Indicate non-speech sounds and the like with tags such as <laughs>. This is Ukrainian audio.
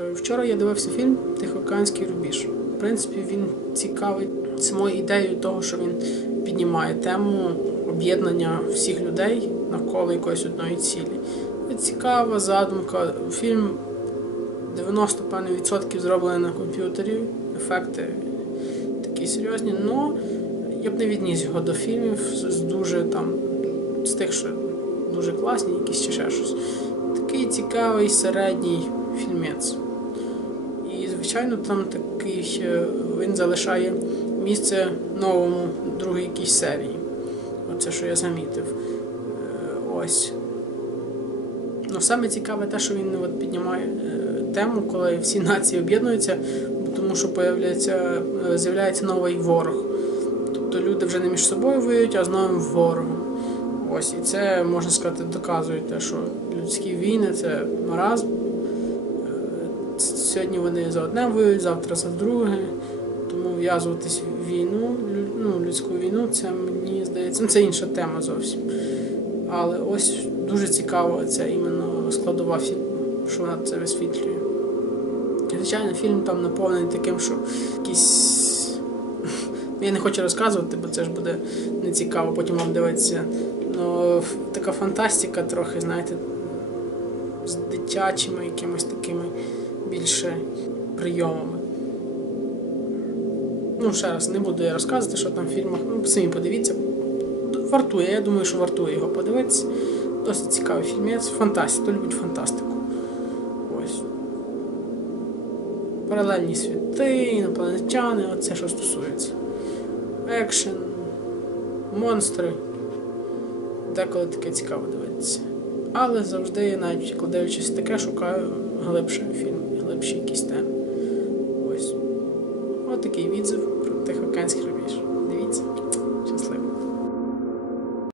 Е, Вчора я дивився фільм Тихоокеанський рубіж. В принципі, він цікавий самою ідеєю того, що він піднімає тему об'єднання всіх людей навколо якоїсь одної цілі. Цікава задумка. Фільм 90 певне, відсотків зроблений на комп'ютері, ефекти такі серйозні, але я б не відніс його до фільмів з дуже там, з тих, що дуже класні, якісь чи ще щось. Такий цікавий середній фільмець. Звичайно, там такий він залишає місце новому другій якійсь серії. Оце, що я замітив. Е, Ось. Ну, саме цікаве те, що він от, піднімає е, тему, коли всі нації об'єднуються, тому що е, з'являється новий ворог. Тобто люди вже не між собою воюють, а з новим ворогом. Ось, і це, можна сказати, доказує те, що людські війни це маразм. Сьогодні вони за одне воюють, завтра за друге. Тому в'язуватись в війну, ну, людську війну, це мені здається, це інша тема зовсім. Але ось дуже цікава ця іменно складова фільму, що вона це висвітлює. Звичайно, фільм там наповнений таким, що якісь. <laughs> Я не хочу розказувати, бо це ж буде нецікаво, потім вам дивитися. Ну, така фантастика трохи, знаєте, з дитячими якимись такими більше прийомами. Ну, ще раз, не буду я розказувати, що там в фільмах. Ну, самі подивіться. Вартує, я думаю, що вартує його подивитися. Досить цікавий фільмець. Фантастика, хто любить фантастику. Ось. Паралельні світи, інопланетяни, оце що стосується. Екшен, монстри. Деколи таке цікаво дивитися. Але завжди, навіть дивлячись таке, шукаю глибше фільм, глибші якісь теми. Ось. Ось такий відзив про Тихоокеанський рубіж.